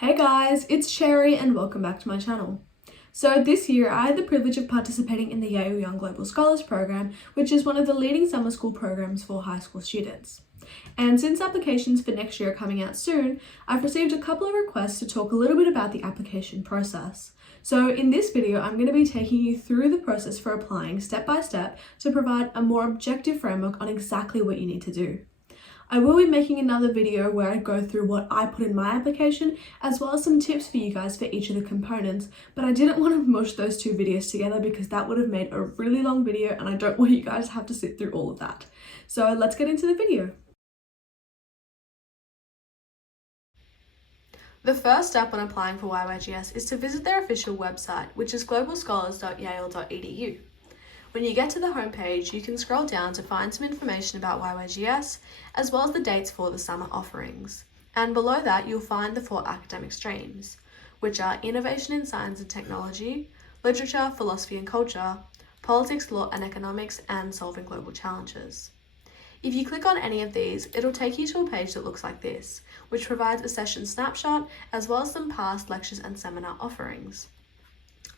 Hey guys, it's Sherry and welcome back to my channel. So this year I had the privilege of participating in the Yale Young Global Scholars program, which is one of the leading summer school programs for high school students. And since applications for next year are coming out soon, I've received a couple of requests to talk a little bit about the application process. So in this video, I'm going to be taking you through the process for applying step by step to provide a more objective framework on exactly what you need to do. I will be making another video where I go through what I put in my application, as well as some tips for you guys for each of the components, but I didn't want to mush those two videos together because that would have made a really long video and I don't want you guys to have to sit through all of that. So let's get into the video. The first step when applying for YYGS is to visit their official website, which is globalscholars.yale.edu. When you get to the homepage, you can scroll down to find some information about YYGS, as well as the dates for the summer offerings. And below that, you'll find the 4 academic streams, which are Innovation in Science and Technology, Literature, Philosophy and Culture, Politics, Law and Economics, and Solving Global Challenges. If you click on any of these, it'll take you to a page that looks like this, which provides a session snapshot, as well as some past lectures and seminar offerings.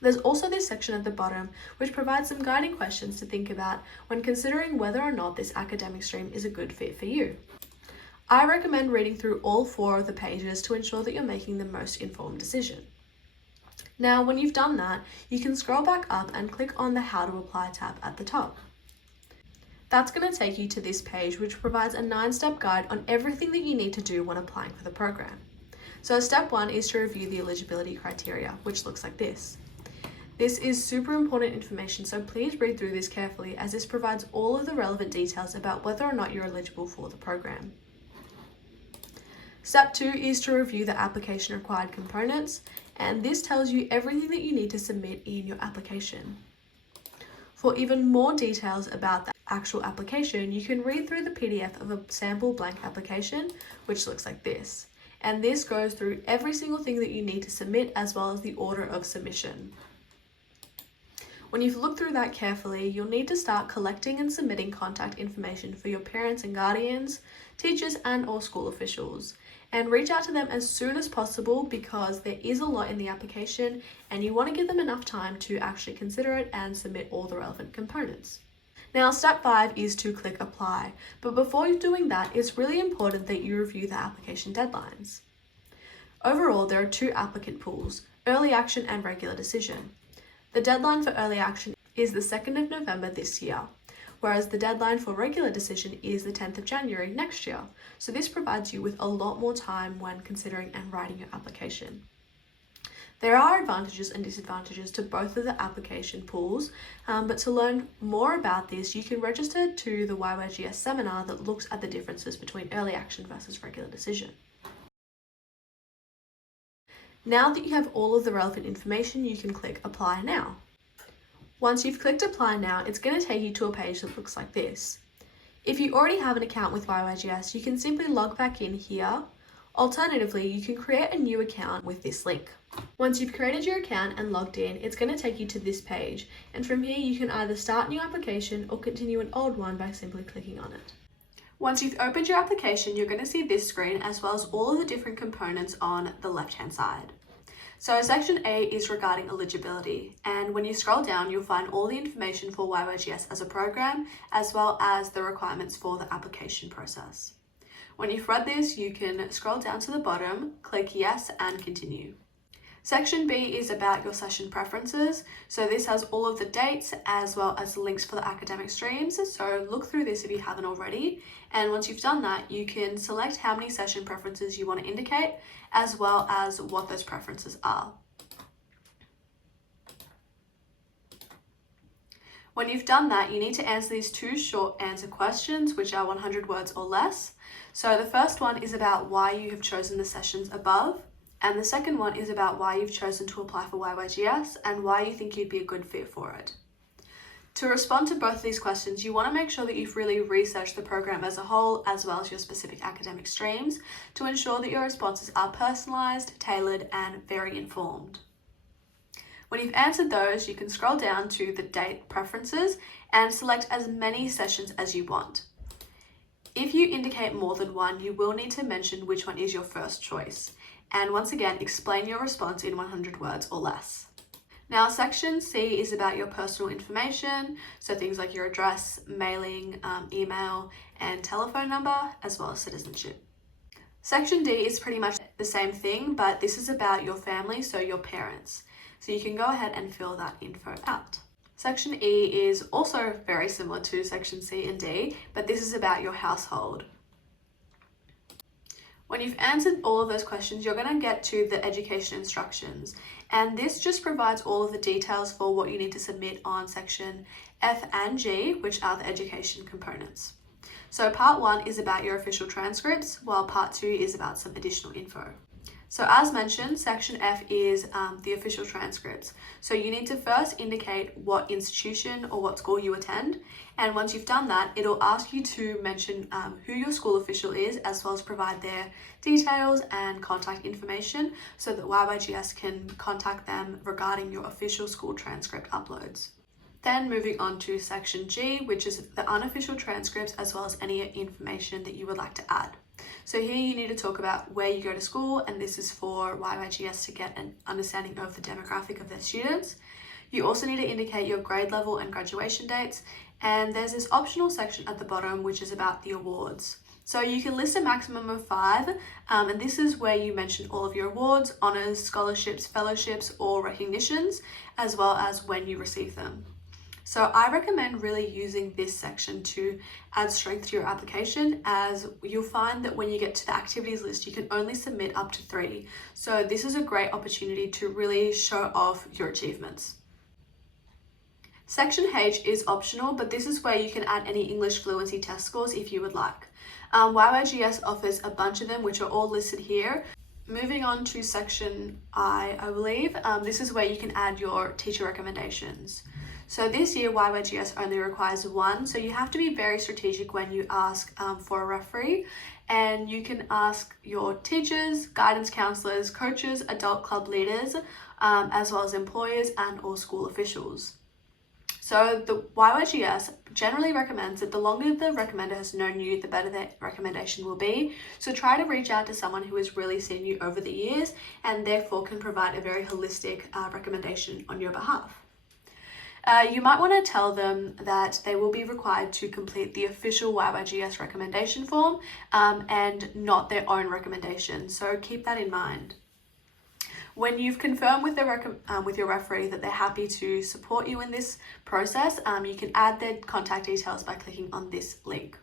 There's also this section at the bottom which provides some guiding questions to think about when considering whether or not this academic stream is a good fit for you. I recommend reading through all 4 of the pages to ensure that you're making the most informed decision. Now, when you've done that, you can scroll back up and click on the How to Apply tab at the top. That's going to take you to this page which provides a 9-step guide on everything that you need to do when applying for the program. So step 1 is to review the eligibility criteria, which looks like this. This is super important information, so please read through this carefully as this provides all of the relevant details about whether or not you're eligible for the program. Step 2 is to review the application required components, and this tells you everything that you need to submit in your application. For even more details about the actual application, you can read through the PDF of a sample blank application, which looks like this. And this goes through every single thing that you need to submit, as well as the order of submission. When you've looked through that carefully, you'll need to start collecting and submitting contact information for your parents and guardians, teachers and/or school officials, and reach out to them as soon as possible because there is a lot in the application and you want to give them enough time to actually consider it and submit all the relevant components. Now, step 5 is to click apply, but before you're doing that, it's really important that you review the application deadlines. Overall, there are 2 applicant pools, early action and regular decision. The deadline for early action is the 2nd of November this year, whereas the deadline for regular decision is the 10th of January next year. So this provides you with a lot more time when considering and writing your application. There are advantages and disadvantages to both of the application pools, but to learn more about this, you can register to the YYGS seminar that looks at the differences between early action versus regular decision. Now that you have all of the relevant information, you can click Apply Now. Once you've clicked Apply Now, it's going to take you to a page that looks like this. If you already have an account with YYGS, you can simply log back in here. Alternatively, you can create a new account with this link. Once you've created your account and logged in, it's going to take you to this page, and from here you can either start a new application or continue an old one by simply clicking on it. Once you've opened your application, you're going to see this screen as well as all of the different components on the left-hand side. So section A is regarding eligibility, and when you scroll down, you'll find all the information for YYGS as a program, as well as the requirements for the application process. When you've read this, you can scroll down to the bottom, click Yes, and continue. Section B is about your session preferences. So this has all of the dates as well as the links for the academic streams. So look through this if you haven't already. And once you've done that, you can select how many session preferences you want to indicate, as well as what those preferences are. When you've done that, you need to answer these 2 short answer questions, which are 100 words or less. So the first one is about why you have chosen the sessions above. And the second one is about why you've chosen to apply for YYGS and why you think you'd be a good fit for it. To respond to both of these questions, you want to make sure that you've really researched the program as a whole, as well as your specific academic streams, to ensure that your responses are personalised, tailored, and very informed. When you've answered those, you can scroll down to the date preferences and select as many sessions as you want. If you indicate more than one, you will need to mention which one is your first choice. And once again, explain your response in 100 words or less. Now, section C is about your personal information, so things like your address, mailing, email, and telephone number, as well as citizenship. Section D is pretty much the same thing, but this is about your family, so your parents. So you can go ahead and fill that info out. Section E is also very similar to section C and D, but this is about your household. When you've answered all of those questions, you're going to get to the education instructions, and this just provides all of the details for what you need to submit on section F and G, which are the education components. So part 1 is about your official transcripts, while part 2 is about some additional info. So as mentioned, section F is the official transcripts. So you need to first indicate what institution or what school you attend. And once you've done that, it'll ask you to mention who your school official is, as well as provide their details and contact information so that YYGS can contact them regarding your official school transcript uploads. Then moving on to section G, which is the unofficial transcripts, as well as any information that you would like to add. So here you need to talk about where you go to school, and this is for YYGS to get an understanding of the demographic of their students. You also need to indicate your grade level and graduation dates, and there's this optional section at the bottom which is about the awards. So you can list a maximum of 5, and this is where you mention all of your awards, honours, scholarships, fellowships, or recognitions, as well as when you receive them. So I recommend really using this section to add strength to your application, as you'll find that when you get to the activities list, you can only submit up to 3. So this is a great opportunity to really show off your achievements. Section H is optional, but this is where you can add any English fluency test scores if you would like. YYGS offers a bunch of them, which are all listed here. Moving on to section I believe, this is where you can add your teacher recommendations. So this year, YYGS only requires 1, so you have to be very strategic when you ask for a referee, and you can ask your teachers, guidance counselors, coaches, adult club leaders, as well as employers and or school officials. So the YYGS generally recommends that the longer the recommender has known you, the better their recommendation will be. So try to reach out to someone who has really seen you over the years and therefore can provide a very holistic recommendation on your behalf. You might want to tell them that they will be required to complete the official YYGS recommendation form and not their own recommendation, so keep that in mind. When you've confirmed with your referee that they're happy to support you in this process, you can add their contact details by clicking on this link.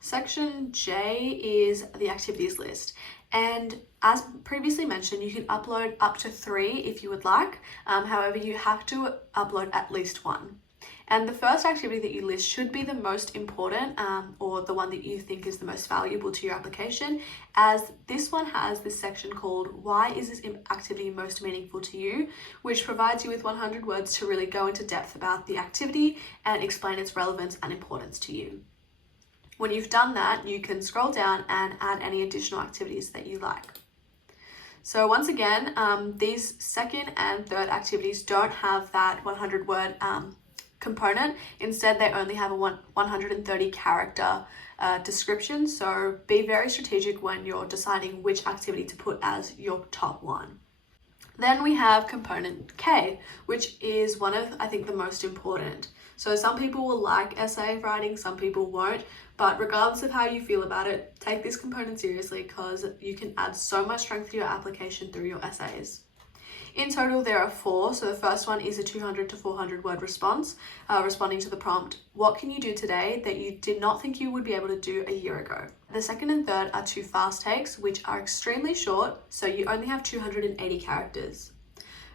Section J is the activities list, and as previously mentioned, you can upload up to 3 if you would like. However, you have to upload at least 1. And the first activity that you list should be the most important or the one that you think is the most valuable to your application, as this one has this section called "Why is this activity most meaningful to you?", which provides you with 100 words to really go into depth about the activity and explain its relevance and importance to you. When you've done that, you can scroll down and add any additional activities that you like. So once again, these second and third activities don't have that 100 word component. Instead, they only have a 130 character description. So be very strategic when you're deciding which activity to put as your top one. Then we have component K, which is one of, I think, the most important. So some people will like essay writing, some people won't, but regardless of how you feel about it, take this component seriously because you can add so much strength to your application through your essays. In total, there are 4. So the first one is a 200 to 400 word response, responding to the prompt, "What can you do today that you did not think you would be able to do a year ago?" The second and third are 2 fast takes, which are extremely short, so you only have 280 characters.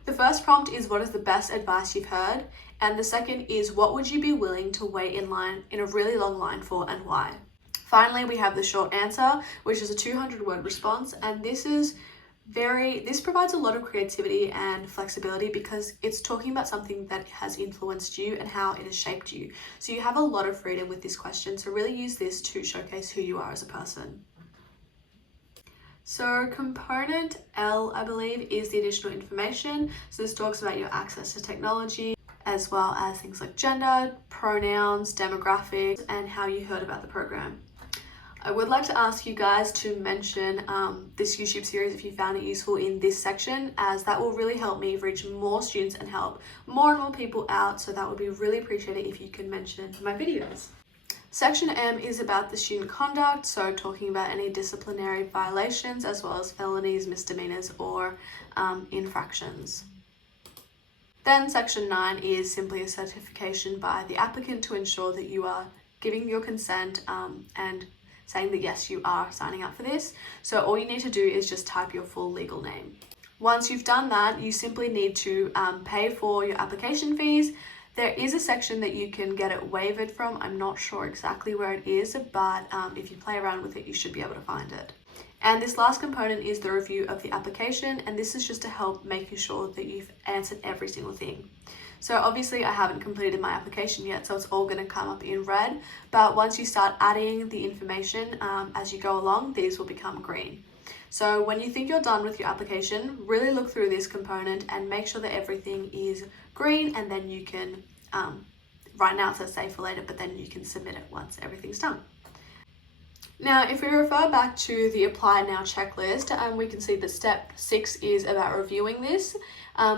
The first prompt is, "What is the best advice you've heard?" And the second is, "What would you be willing to wait in line in a really long line for and why?" Finally, we have the short answer, which is a 200 word response, and this provides a lot of creativity and flexibility because it's talking about something that has influenced you and how it has shaped you. So you have a lot of freedom with this question, so really use this to showcase who you are as a person. So component L, I believe, is the additional information. So this talks about your access to technology, as well as things like gender, pronouns, demographics, and how you heard about the program. I would like to ask you guys to mention this YouTube series if you found it useful in this section, as that will really help me reach more students and help more and more people out. So that would be really appreciated if you can mention my videos. Section M is about the student conduct, so talking about any disciplinary violations as well as felonies, misdemeanors, or infractions. Then section 9 is simply a certification by the applicant to ensure that you are giving your consent and saying that yes, you are signing up for this. So all you need to do is just type your full legal name. Once you've done that, you simply need to pay for your application fees. There is a section that you can get it waived from. I'm not sure exactly where it is, but if you play around with it, you should be able to find it. And this last component is the review of the application, and this is just to help making sure that you've answered every single thing. So obviously I haven't completed my application yet, so it's all going to come up in red, but once you start adding the information as you go along, these will become green. So when you think you're done with your application, really look through this component and make sure that everything is green, and then you can, right now it says save for later, but then you can submit it once everything's done. Now, if we refer back to the Apply Now checklist, we can see that step 6 is about reviewing this.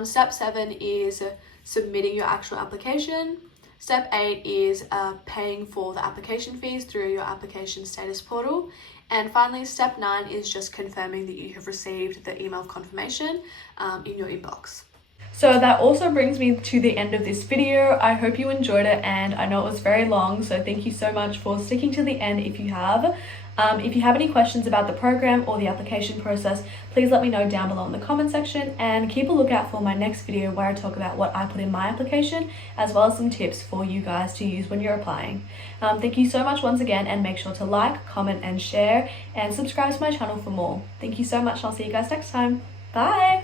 Step 7 is submitting your actual application. Step 8 is paying for the application fees through your application status portal. And finally, step 9 is just confirming that you have received the email confirmation in your inbox. So that also brings me to the end of this video. I hope you enjoyed it, and I know it was very long, so thank you so much for sticking to the end if you have. If you have any questions about the program or the application process, please let me know down below in the comment section, and keep a lookout for my next video where I talk about what I put in my application, as well as some tips for you guys to use when you're applying. Thank you so much once again, and make sure to like, comment, and share, and subscribe to my channel for more. Thank you so much, and I'll see you guys next time. Bye!